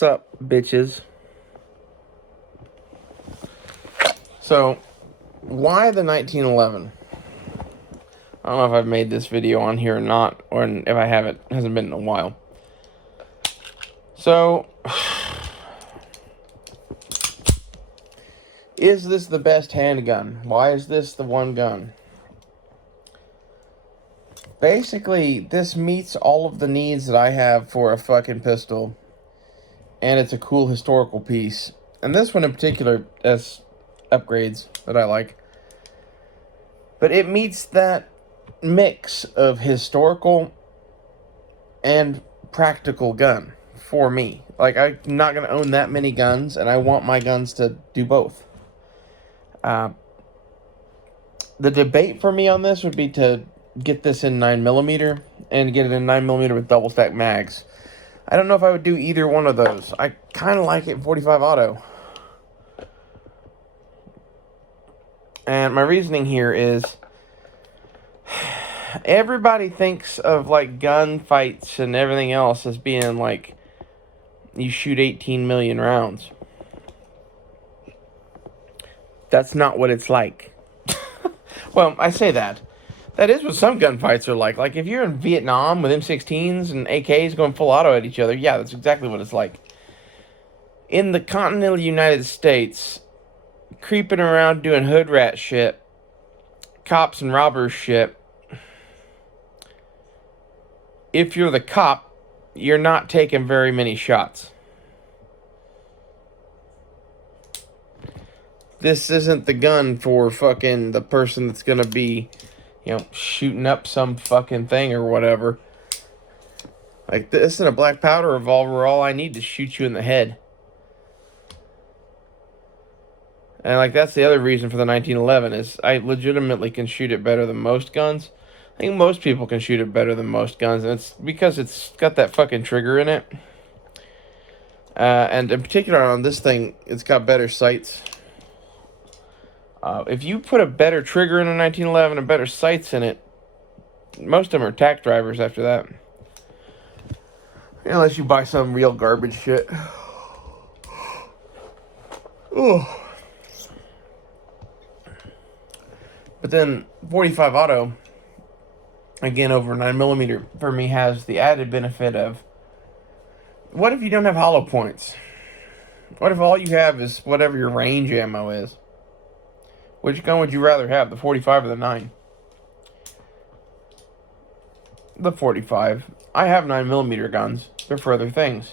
What's up, bitches? So, why the 1911? I don't know if I've made this video on here or not, or if I haven't, it hasn't been in a while. So, is this the best handgun? Why is this the one gun? Basically, this meets all of the needs that I have for a fucking pistol. And it's a cool historical piece. And this one in particular has upgrades that I like. But it meets that mix of historical and practical gun for me. Like, I'm not going to own that many guns, and I want my guns to do both. The debate for me on this would be to get this in 9mm and get it in 9mm with double stack mags. I don't know if I would do either one of those. I kind of like it in 45 auto. And my reasoning here is everybody thinks of like gunfights and everything else as being like you shoot 18 million rounds. That's not what it's like. Well, I say that. That is what some gunfights are like. Like if you're in Vietnam with M16s and AKs going full auto at each other, yeah, that's exactly what it's like. In the continental United States, creeping around doing hood rat shit, cops and robbers shit, if you're the cop, you're not taking very many shots. This isn't the gun for fucking the person that's gonna be, shooting up some fucking thing or whatever. Like, this isn't a black powder revolver. All I need to shoot you in the head. And, like, that's the other reason for the 1911 is I legitimately can shoot it better than most guns. I think most people can shoot it better than most guns, and it's because it's got that fucking trigger in it. And in particular on this thing, it's got better sights. If you put a better trigger in a 1911 and better sights in it, most of them are tack drivers after that. Unless you buy some real garbage shit. Oh. But then 45 auto, again over 9mm, for me has the added benefit of, what if you don't have hollow points? What if all you have is whatever your range ammo is? Which gun would you rather have, the 45 or the 9? The 45. I have 9mm guns. They're for other things.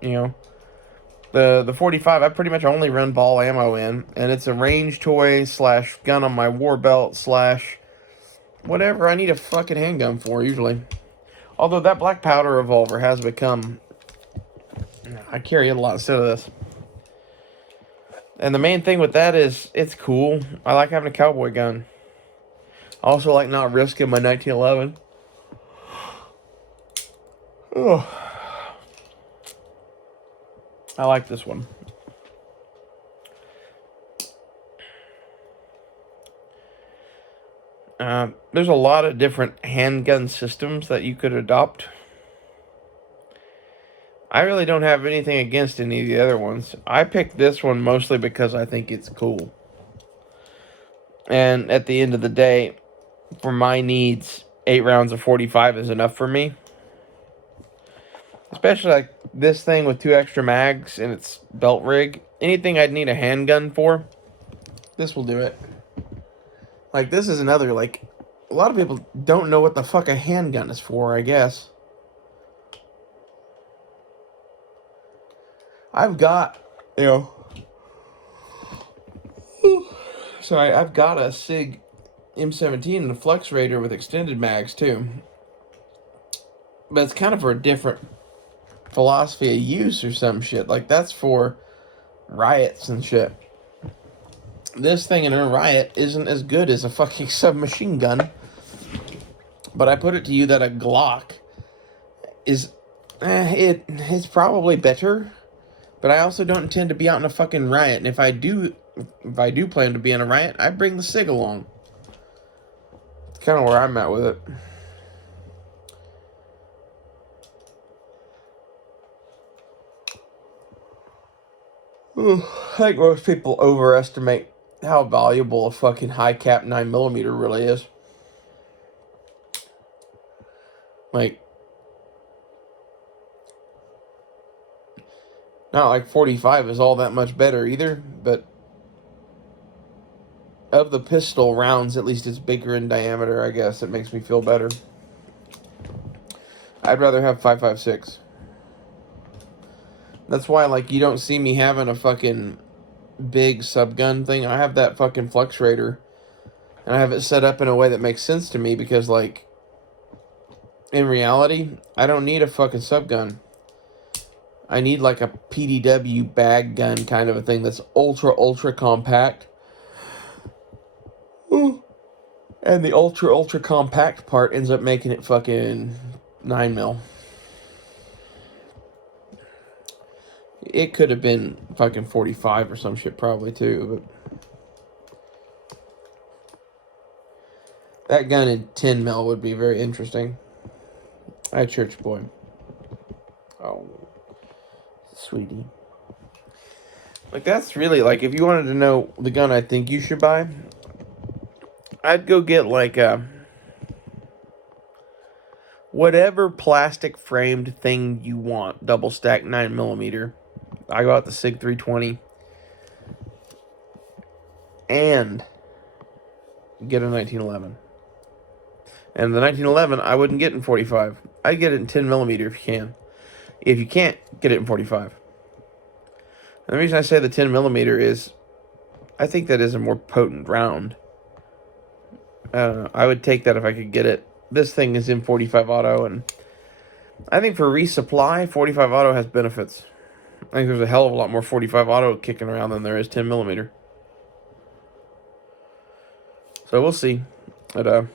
The 45, I pretty much only run ball ammo in, and it's a range toy / gun on my war belt / whatever I need a fucking handgun for, usually. Although that black powder revolver has become... I carry it a lot instead of this. And the main thing with that is, it's cool. I like having a cowboy gun. I also like not risking my 1911. Oh. I like this one. There's a lot of different handgun systems that you could adopt. I really don't have anything against any of the other ones. I picked this one mostly because I think it's cool. And at the end of the day, for my needs, 8 rounds of 45 is enough for me. Especially like this thing with 2 extra mags and its belt rig. Anything I'd need a handgun for, this will do it. Like, this is another, like, a lot of people don't know what the fuck a handgun is for, I guess. I've got, sorry, I've got a SIG M17 and a Flex Raider with extended mags, too. But it's kind of for a different philosophy of use or some shit. Like, that's for riots and shit. This thing in a riot isn't as good as a fucking submachine gun. But I put it to you that a Glock is... it's probably better. But I also don't intend to be out in a fucking riot. And if I do plan to be in a riot, I bring the SIG along. It's kind of where I'm at with it. I think most people overestimate how valuable a fucking high cap 9mm really is. Like, not like 45 is all that much better either, but of the pistol rounds, at least it's bigger in diameter, I guess. It makes me feel better. I'd rather have 5.56. That's why, like, you don't see me having a fucking big subgun thing. I have that fucking Fluxrator, and I have it set up in a way that makes sense to me because, like, in reality, I don't need a fucking subgun. I need, like, a PDW bag gun kind of a thing that's ultra compact. Ooh. And the ultra compact part ends up making it fucking 9mm. It could have been fucking 45 or some shit probably too, but that gun in 10mm would be very interesting. Hi, church boy. Oh, sweetie. Like, that's really, like, if you wanted to know the gun I think you should buy, I'd go get, like, a whatever plastic framed thing you want, double stack 9mm. I got the SIG 320 and get a 1911. And the 1911 I wouldn't get in 45. I'd get it in 10mm if you can. If you can't, get it in 45. And the reason I say the 10mm is I think that is a more potent round. I would take that if I could get it. This thing is in 45 auto, and I think for resupply, 45 auto has benefits. I think there's a hell of a lot more 45 auto kicking around than there is 10mm. So we'll see. But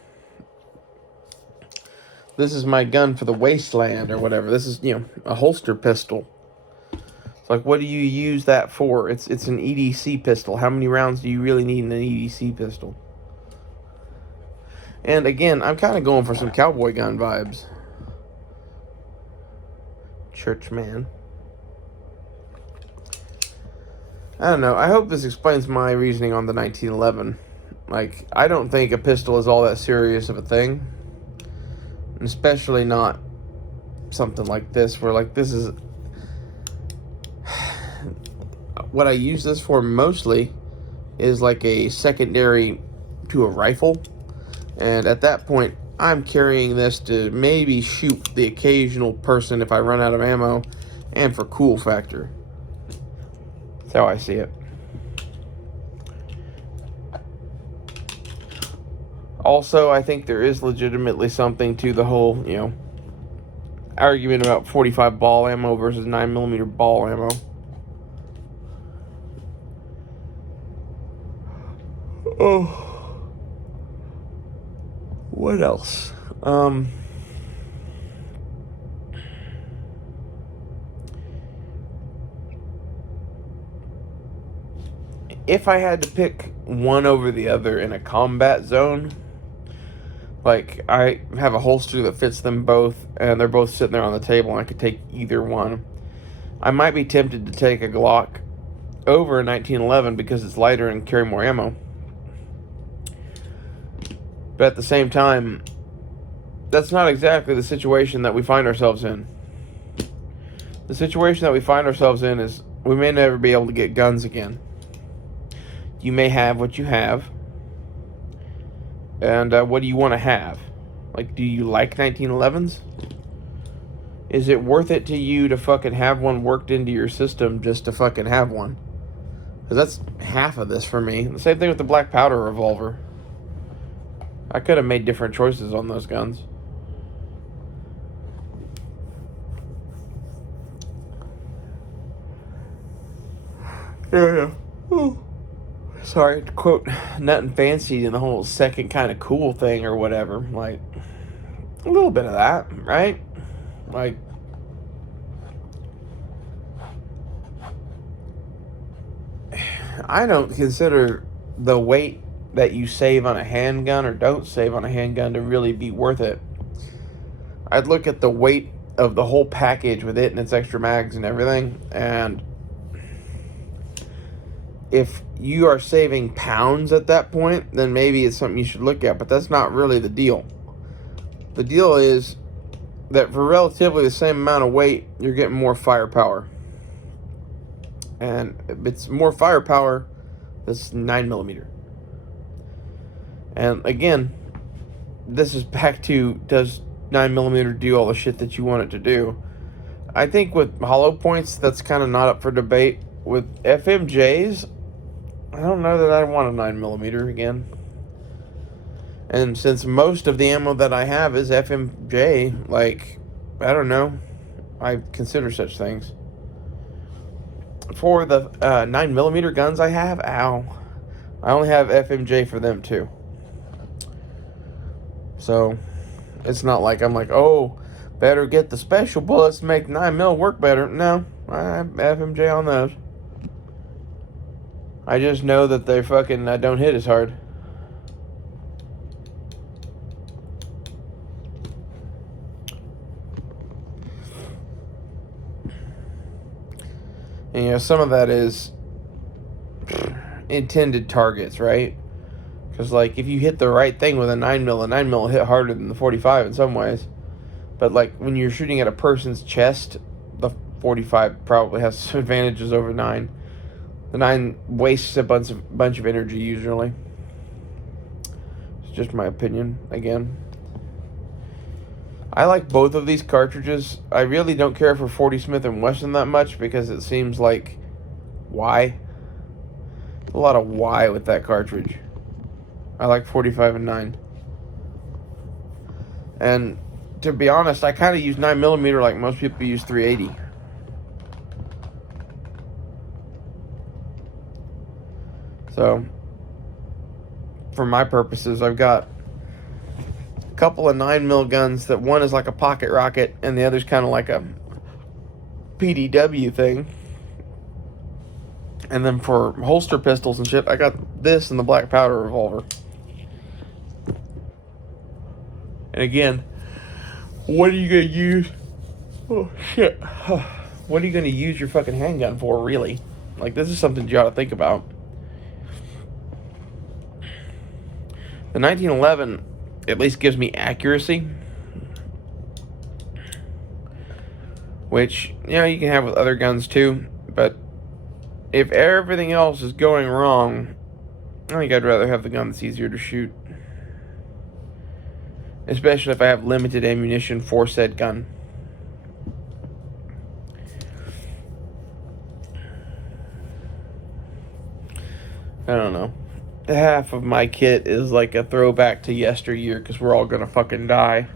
this is my gun for the wasteland or whatever. This is, you know, a holster pistol. It's like, what do you use that for? It's an EDC pistol. How many rounds do you really need in an EDC pistol? And again, I'm kind of going for some cowboy gun vibes. Churchman. I don't know. I hope this explains my reasoning on the 1911. Like, I don't think a pistol is all that serious of a thing. Especially not something like this, where, like, this is... What I use this for mostly is, like, a secondary to a rifle. And at that point, I'm carrying this to maybe shoot the occasional person if I run out of ammo, and for cool factor. That's how I see it. Also, I think there is legitimately something to the whole, you know, argument about 45 ball ammo versus 9mm ball ammo. Oh. What else? If I had to pick one over the other in a combat zone, like, I have a holster that fits them both, and they're both sitting there on the table, and I could take either one. I might be tempted to take a Glock over a 1911 because it's lighter and carry more ammo. But at the same time, that's not exactly the situation that we find ourselves in. The situation that we find ourselves in is we may never be able to get guns again. You may have what you have. And what do you want to have? Like, do you like 1911s? Is it worth it to you to fucking have one worked into your system just to fucking have one? Because that's half of this for me. The same thing with the black powder revolver. I could have made different choices on those guns. Yeah. Ooh. Sorry to quote nothing fancy in the whole second kind of cool thing or whatever. Like, a little bit of that, right? Like, I don't consider the weight that you save on a handgun or don't save on a handgun to really be worth it. I'd look at the weight of the whole package with it and its extra mags and everything, and if you are saving pounds at that point, then maybe it's something you should look at. But that's not really the deal. The deal is that for relatively the same amount of weight, you're getting more firepower. And it's more firepower that's 9mm. And again, this is back to, does 9mm do all the shit that you want it to do? I think with hollow points, that's kind of not up for debate. With FMJs, I don't know that I want a 9mm again. And since most of the ammo that I have is FMJ, like, I don't know, I consider such things. For the 9mm guns I have, I only have FMJ for them too. So, it's not like I'm like, oh, better get the special bullets to make 9mm work better. No, I have FMJ on those. I just know that they fucking don't hit as hard. And, you know, some of that is intended targets, right? Because, like, if you hit the right thing with a 9mm, a 9mm will hit harder than the 45 in some ways. But, like, when you're shooting at a person's chest, the 45 probably has some advantages over 9. The 9 wastes a bunch of energy, usually. It's just my opinion, again. I like both of these cartridges. I really don't care for 40 Smith & Wesson that much because it seems like why? A lot of why with that cartridge. I like 45 and 9. And to be honest, I kind of use 9mm like most people use 380. So, for my purposes, I've got a couple of 9mm guns that one is like a pocket rocket and the other's kind of like a PDW thing. And then for holster pistols and shit, I got this and the black powder revolver. And again, what are you going to use? Oh, shit. What are you going to use your fucking handgun for, really? Like, this is something you ought to think about. The 1911 at least gives me accuracy. Which, you know, you can have with other guns too. But if everything else is going wrong, I think I'd rather have the gun that's easier to shoot. Especially if I have limited ammunition for said gun. I don't know. Half of my kit is like a throwback to yesteryear because we're all gonna fucking die.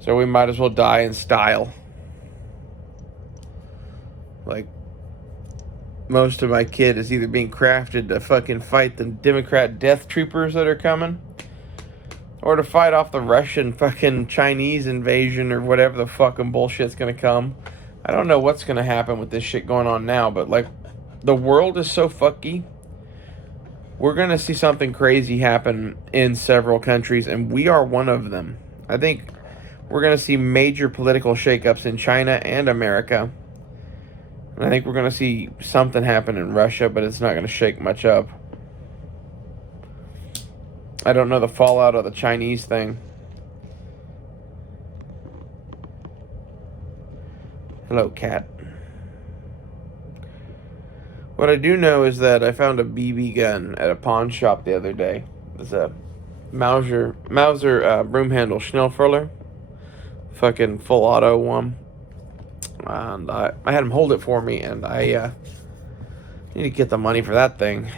So we might as well die in style. Like, most of my kit is either being crafted to fucking fight the Democrat death troopers that are coming, or to fight off the Russian fucking Chinese invasion or whatever the fucking bullshit's gonna come. I don't know what's gonna happen with this shit going on now, but like, the world is so fucky. We're gonna see something crazy happen in several countries, and we are one of them. I think we're gonna see major political shakeups in China and America. And I think we're going to see something happen in Russia, but it's not going to shake much up. I don't know the fallout of the Chinese thing. Hello, cat. What I do know is that I found a BB gun at a pawn shop the other day. It's a Mauser broom handle Schnellfurler. Fucking full auto one. And I had him hold it for me, and I need to get the money for that thing.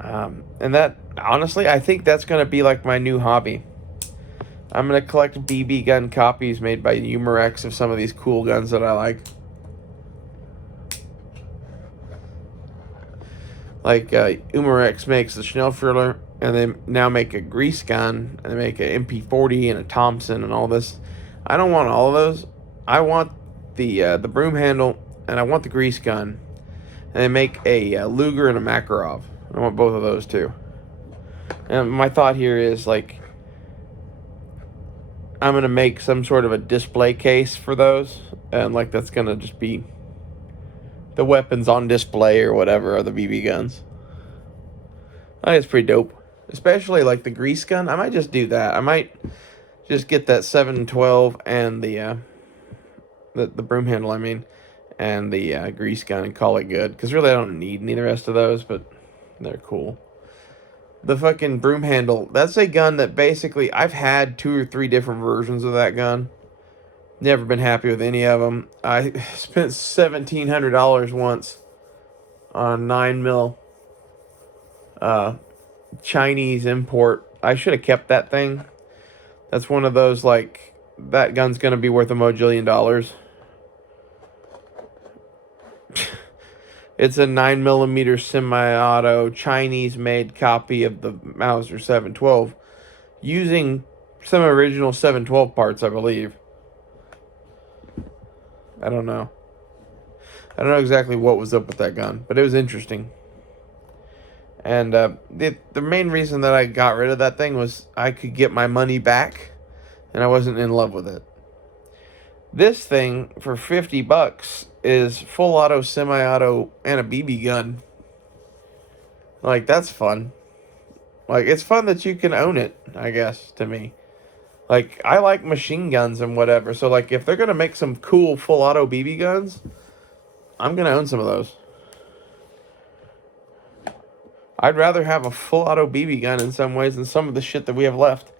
And that, honestly, I think that's going to be like my new hobby. I'm going to collect BB gun copies made by Umarex of some of these cool guns that I like. Like, Umarex makes the Schnellfurler, and they now make a grease gun, and they make an MP40 and a Thompson and all this. I don't want all of those. I want the broom handle, and I want the grease gun. And they make a Luger and a Makarov. I want both of those too. And my thought here is, like, I'm going to make some sort of a display case for those. And, like, that's going to just be the weapons on display or whatever are the BB guns. I think it's pretty dope. Especially like the grease gun. I might just do that. I might just get that 712 and the broom handle, I mean, and the grease gun and call it good. Because really I don't need any of the rest of those, but they're cool. The fucking broom handle, that's a gun that basically, I've had 2 or 3 different versions of that gun. Never been happy with any of them. I spent $1,700 once on a 9mm Chinese import. I should have kept that thing. That's one of those, like, that gun's going to be worth a mojillion dollars. It's a 9mm semi-auto Chinese-made copy of the Mauser 712 using some original 712 parts, I believe. I don't know. I don't know exactly what was up with that gun, but it was interesting. And the main reason that I got rid of that thing was I could get my money back, and I wasn't in love with it. This thing for $50 is full auto, semi-auto, and a BB gun. Like, that's fun. Like, it's fun that you can own it, I guess, to me. Like, I like machine guns and whatever, so, like, if they're gonna make some cool full auto BB guns, I'm gonna own some of those. I'd rather have a full auto BB gun in some ways than some of the shit that we have left.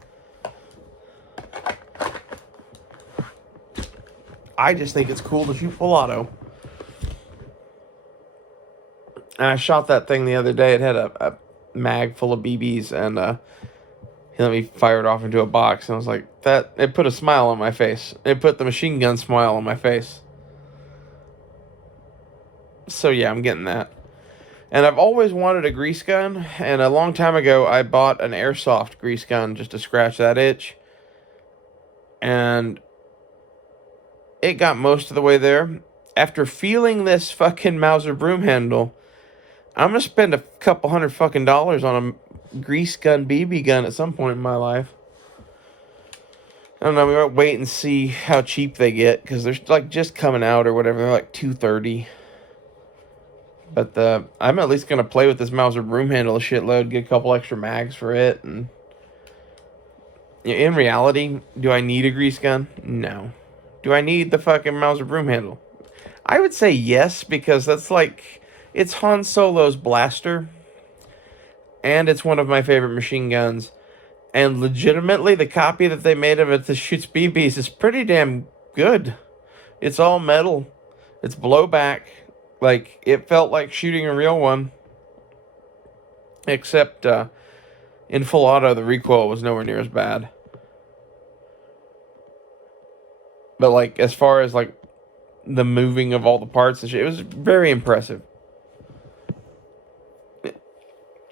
I just think it's cool to shoot full auto. And I shot that thing the other day. It had a mag full of BBs, and he let me fire it off into a box. And I was like, it put a smile on my face. It put the machine gun smile on my face. So yeah, I'm getting that. And I've always wanted a grease gun, and a long time ago I bought an airsoft grease gun just to scratch that itch. And it got most of the way there. After feeling this fucking Mauser broom handle, I'm gonna spend a couple $100 fucking on a grease gun BB gun at some point in my life. I don't know, we might wait and see how cheap they get, because they're like just coming out or whatever. They're like $230. But I'm at least gonna play with this Mauser broom handle a shitload, get a couple extra mags for it, and in reality, do I need a grease gun? No. Do I need the fucking Mauser broom handle? I would say yes, because that's like, it's Han Solo's blaster, and it's one of my favorite machine guns, and legitimately, the copy that they made of it that shoots BBs is pretty damn good. It's all metal. It's blowback. Like, it felt like shooting a real one. Except, in full auto, the recoil was nowhere near as bad. But, like, as far as, like, the moving of all the parts and shit, it was very impressive.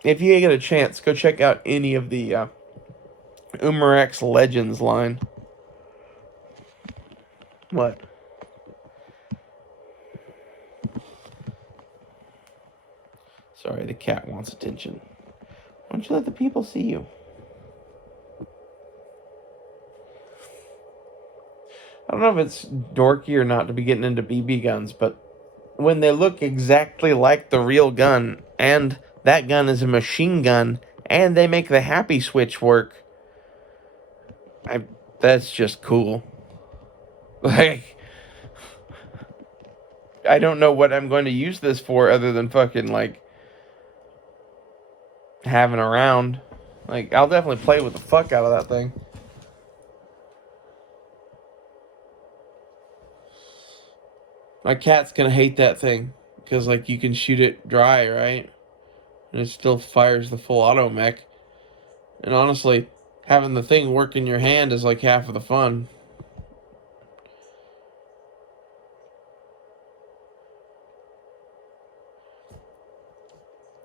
If you get a chance, go check out any of the Umarex Legends line. What? Sorry, the cat wants attention. Why don't you let the people see you? I don't know if it's dorky or not to be getting into BB guns, but when they look exactly like the real gun, and that gun is a machine gun, and they make the happy switch work, that's just cool. Like, I don't know what I'm going to use this for other than fucking, like, having around. Like, I'll definitely play with the fuck out of that thing. My cat's gonna hate that thing, because, like, you can shoot it dry, right? And it still fires the full auto mech. And honestly, having the thing work in your hand is like half of the fun.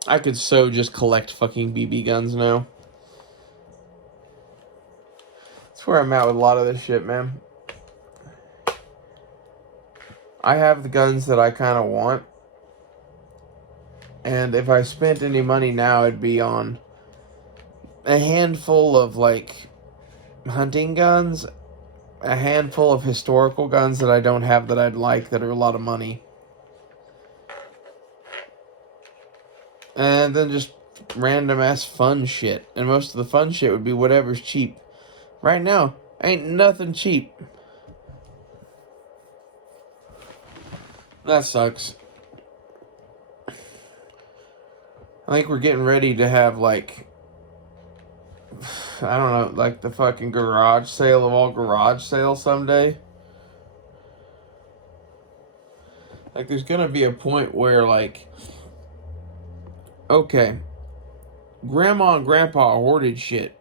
I could so just collect fucking BB guns now. That's where I'm at with a lot of this shit, man. I have the guns that I kind of want. And if I spent any money now, it'd be on a handful of, like, hunting guns, a handful of historical guns that I don't have that I'd like that are a lot of money. And then just random ass fun shit. And most of the fun shit would be whatever's cheap. Right now, ain't nothing cheap. That sucks. I think we're getting ready to have, like, I don't know, like the fucking garage sale of all garage sales someday. Like, there's gonna be a point where, like, okay, grandma and grandpa hoarded shit.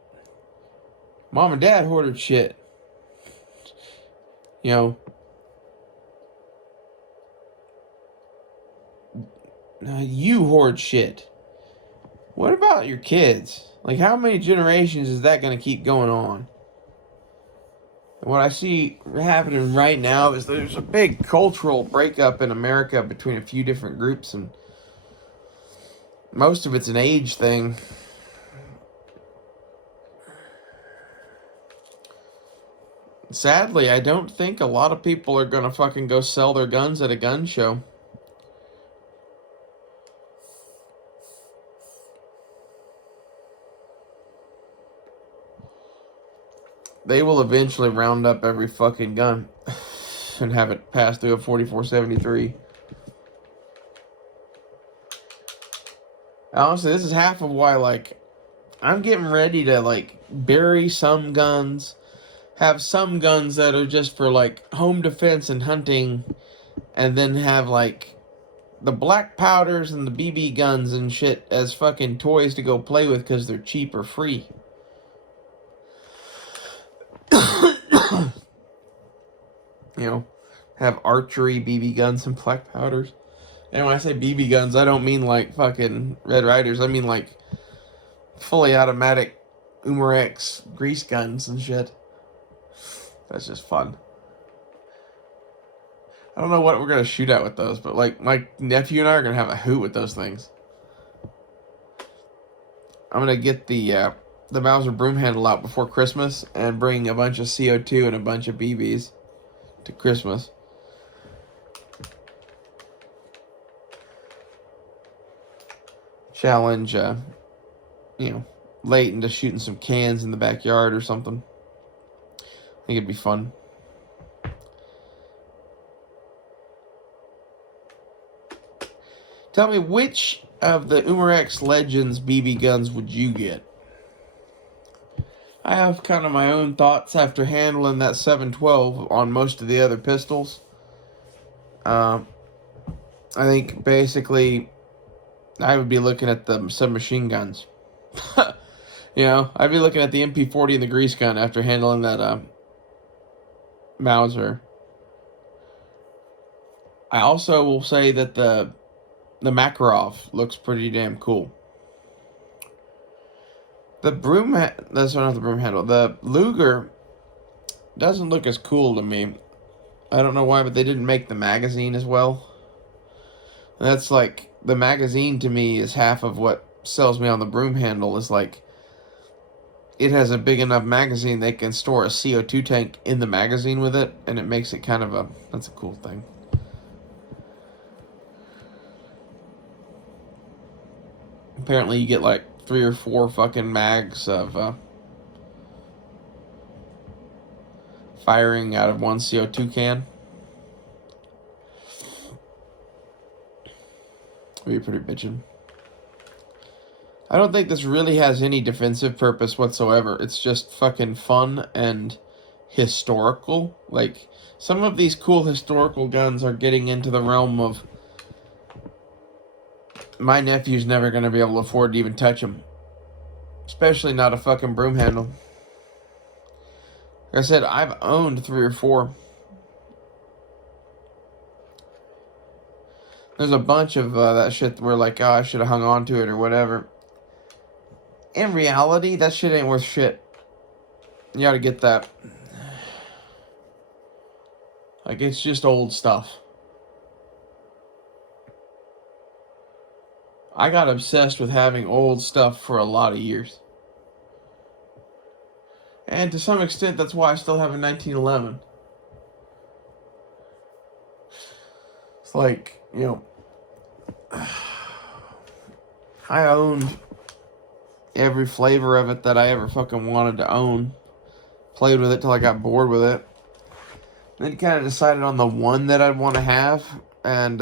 Mom and dad hoarded shit. You know, you hoard shit. What about your kids? Like, how many generations is that going to keep going on? And what I see happening right now is there's a big cultural breakup in America between a few different groups, and most of it's an age thing. Sadly, I don't think a lot of people are going to fucking go sell their guns at a gun show. They will eventually round up every fucking gun and have it pass through a 4473. Honestly, this is half of why, like, I'm getting ready to, like, bury some guns, have some guns that are just for, like, home defense and hunting, and then have, like, the black powders and the BB guns and shit as fucking toys to go play with because they're cheap or free. You know, have archery BB guns and black powders. And when I say BB guns, I don't mean like fucking Red Riders. I mean like fully automatic Umarex grease guns and shit. That's just fun. I don't know what we're gonna shoot at with those, but like my nephew and I are gonna have a hoot with those things. I'm gonna get the Mauser broom handle out before Christmas and bring a bunch of CO2 and a bunch of BBs to Christmas. Challenge, you know, late into shooting some cans in the backyard or something. I think it'd be fun. Tell me, which of the Umarex Legends BB guns would you get? I have kind of my own thoughts after handling that 712 on most of the other pistols. I think basically I would be looking at the submachine guns. You know, I'd be looking at the MP40 and the grease gun after handling that Mauser. I also will say that the Makarov looks pretty damn cool. The broom, that's not the broom handle. The Luger doesn't look as cool to me. I don't know why, but they didn't make the magazine as well. That's like, the magazine to me is half of what sells me on the broom handle. Is like, it has a big enough magazine they can store a CO2 tank in the magazine with it, and it makes it kind of a, that's a cool thing. Apparently you get like 3 or 4 fucking mags of firing out of one CO2 can. Be pretty bitchin'. I don't think this really has any defensive purpose whatsoever. It's just fucking fun and historical. Like, some of these cool historical guns are getting into the realm of my nephew's never going to be able to afford to even touch them. Especially not a fucking broom handle. Like I said, I've owned 3 or 4. There's a bunch of that shit where like, oh, I should have hung on to it or whatever. In reality, that shit ain't worth shit. You gotta get that. Like, it's just old stuff. I got obsessed with having old stuff for a lot of years. And to some extent, that's why I still have a 1911. It's like, you know, I owned every flavor of it that I ever fucking wanted to own. Played with it till I got bored with it. Then kind of decided on the one that I'd want to have, and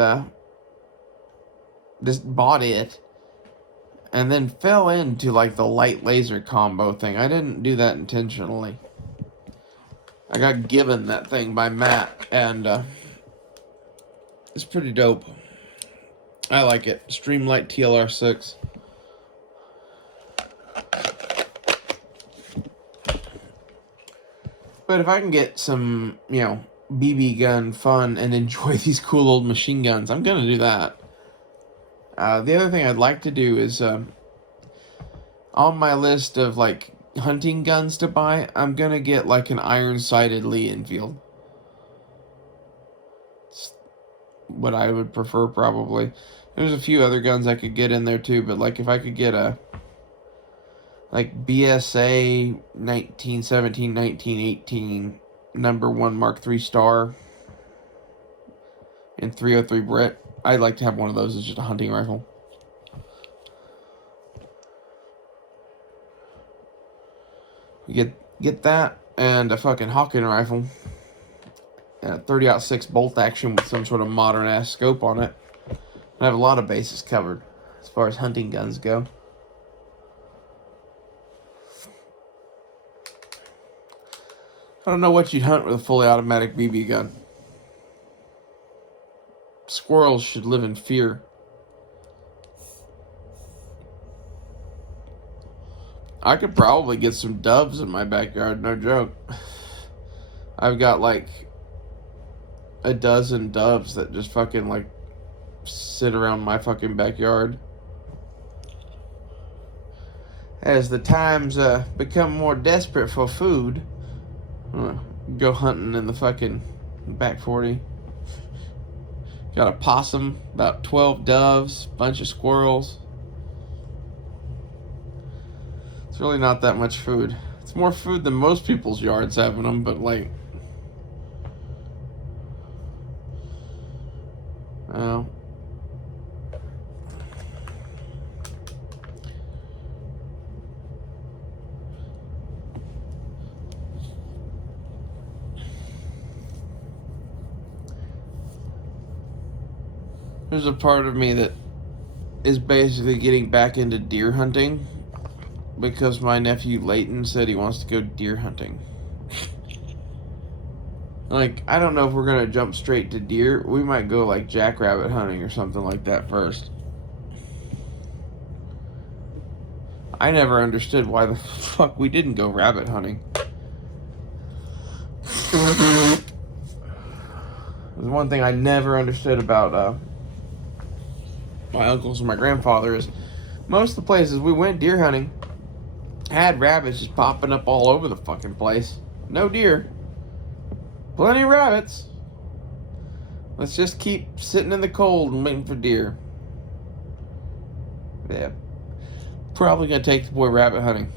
just bought it. And then fell into like the light laser combo thing. I didn't do that intentionally. I got given that thing by Matt, and it's pretty dope. I like it. Streamlight TLR6. But if I can get some, BB gun fun and enjoy these cool old machine guns, I'm gonna do that. The other thing I'd like to do is, on my list of, like, hunting guns to buy, I'm gonna get, like, an iron-sighted Lee Enfield. It's what I would prefer, probably. There's a few other guns I could get in there, too, but, like, if I could get a, like, BSA 1917, 1918 #1 Mark III Star and 303 Brit, I'd like to have one of those as just a hunting rifle. Get that and a fucking Hawken rifle and a 30-06 bolt action with some sort of modern ass scope on it. I have a lot of bases covered as far as hunting guns go. I don't know what you'd hunt with a fully automatic BB gun. Squirrels should live in fear. I could probably get some doves in my backyard, no joke. I've got like a dozen doves that just fucking like sit around my fucking backyard. As the times become more desperate for food, go hunting in the fucking back 40. Got a possum, about 12 doves, bunch of squirrels. It's really not that much food. It's more food than most people's yards have in them, but like, well, there's a part of me that is basically getting back into deer hunting because my nephew Leighton said he wants to go deer hunting. Like, I don't know if we're gonna jump straight to deer. We might go like jackrabbit hunting or something like that first. I never understood why the fuck we didn't go rabbit hunting. There's one thing I never understood about my uncles and my grandfather is most of the places we went deer hunting had rabbits just popping up all over the fucking place. No deer. Plenty of rabbits. Let's just keep sitting in the cold and waiting for deer. Yeah. Probably gonna take the boy rabbit hunting.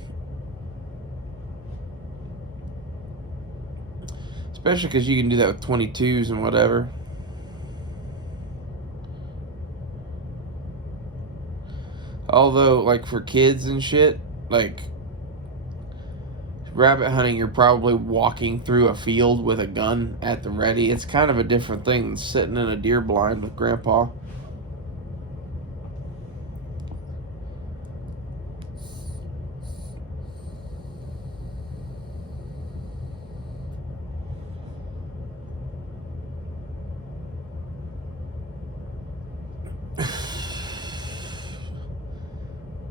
Especially because you can do that with 22s and whatever. Although, like, for kids and shit, like, rabbit hunting, you're probably walking through a field with a gun at the ready. It's kind of a different thing than sitting in a deer blind with Grandpa.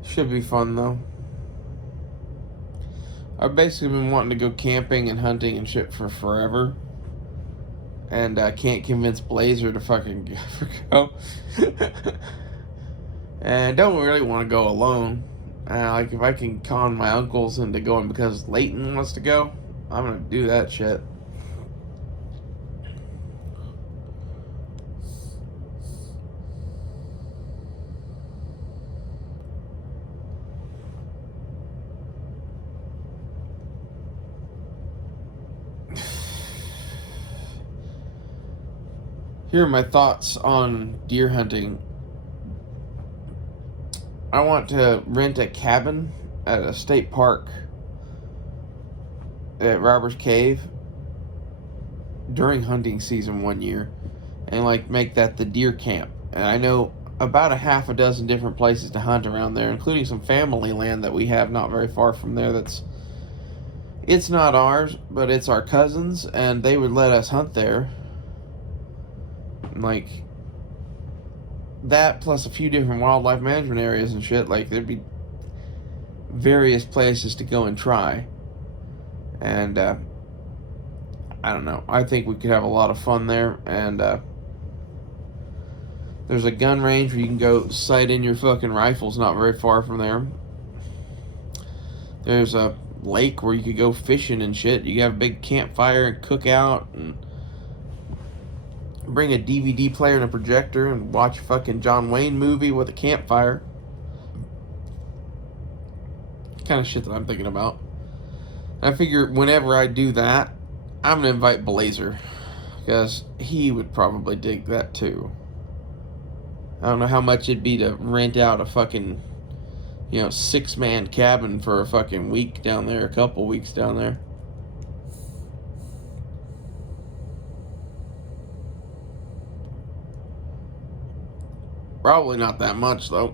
Should be fun, though. I've basically been wanting to go camping and hunting and shit for forever. And I can't convince Blazer to fucking go. And I don't really want to go alone. Like, if I can con my uncles into going because Leighton wants to go, I'm going to do that shit. Here are my thoughts on deer hunting. I want to rent a cabin at a state park at Robbers Cave during hunting season one year, and like make that the deer camp. And I know about a half a dozen different places to hunt around there, including some family land that we have not very far from there. It's not ours, but it's our cousins, and they would let us hunt there. Like that, plus a few different wildlife management areas and shit. Like there'd be various places to go and try. And I don't know. I think we could have a lot of fun there. And there's a gun range where you can go sight in your fucking rifles not very far from there. There's a lake where you could go fishing and shit. You can have a big campfire and cook out and bring a DVD player and a projector and watch a fucking John Wayne movie with a campfire. Kind of shit that I'm thinking about. I figure whenever I do that, I'm going to invite Blazer, because he would probably dig that too. I don't know how much it'd be to rent out a fucking, 6-man cabin for a fucking week down there, a couple weeks down there. Probably not that much though.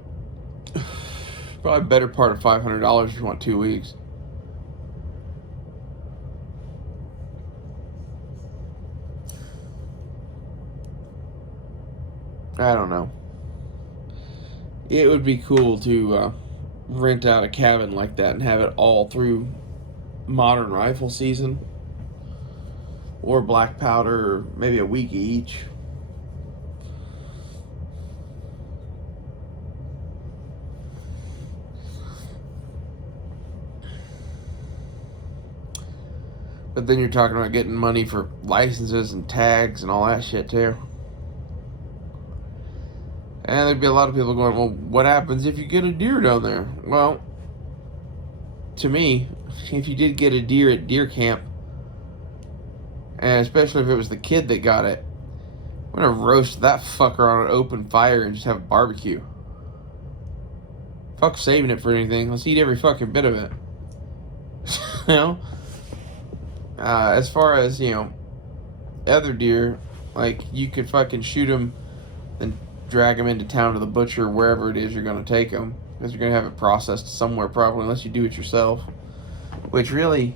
Probably better part of $500 if you want 2 weeks. I don't know. It would be cool to rent out a cabin like that and have it all through modern rifle season, or black powder, or maybe a week each. But then you're talking about getting money for licenses and tags and all that shit too. And there'd be a lot of people going, well, what happens if you get a deer down there? Well, to me, if you did get a deer at deer camp, and especially if it was the kid that got it, I'm going to roast that fucker on an open fire and just have a barbecue. Fuck saving it for anything. Let's eat every fucking bit of it. As far as, other deer, like, you could fucking shoot them and drag them into town to the butcher, wherever it is you're going to take them, because you're going to have it processed somewhere probably, unless you do it yourself. Which really,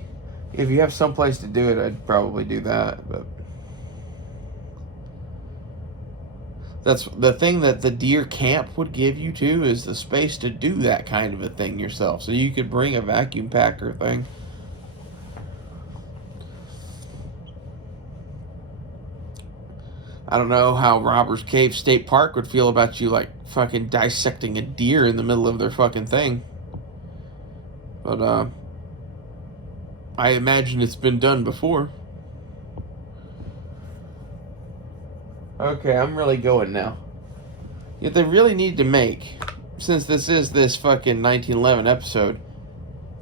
if you have some place to do it, I'd probably do that. But that's the thing that the deer camp would give you too, is the space to do that kind of a thing yourself. So you could bring a vacuum packer thing. I don't know how Robbers Cave State Park would feel about you, like, fucking dissecting a deer in the middle of their fucking thing. But, I imagine it's been done before. Okay, I'm really going now. Yet they really need to make, since this is this fucking 1911 episode,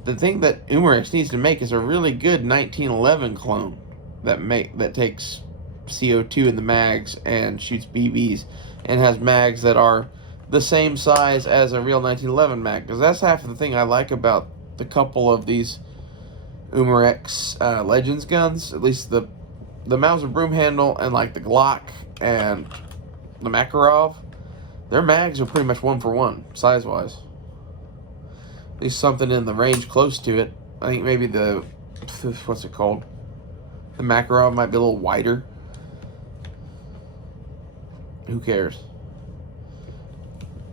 the thing that Umarex needs to make is a really good 1911 clone that takes CO2 in the mags and shoots BBs and has mags that are the same size as a real 1911 mag, because that's half of the thing I like about the couple of these Umarex Legends guns, at least the Mauser broom handle and like the Glock and the Makarov. Their mags are pretty much 1-for-1 size wise, at least something in the range close to it. I think maybe the what's it called, the Makarov might be a little wider. Who cares?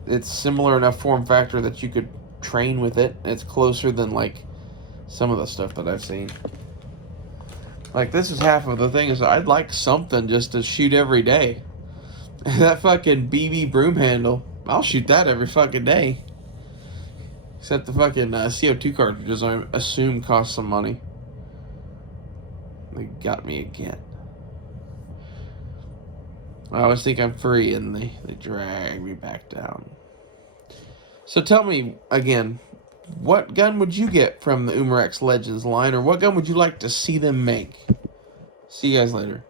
It's similar enough form factor that you could train with it. It's closer than, like, some of the stuff that I've seen. Like, this is half of the thing, is I'd like something just to shoot every day. That fucking BB broom handle, I'll shoot that every fucking day. Except the fucking CO2 cartridges, I assume, cost some money. They got me again. I always think I'm free, and they drag me back down. So tell me, again, what gun would you get from the Umarex Legends line, or what gun would you like to see them make? See you guys later.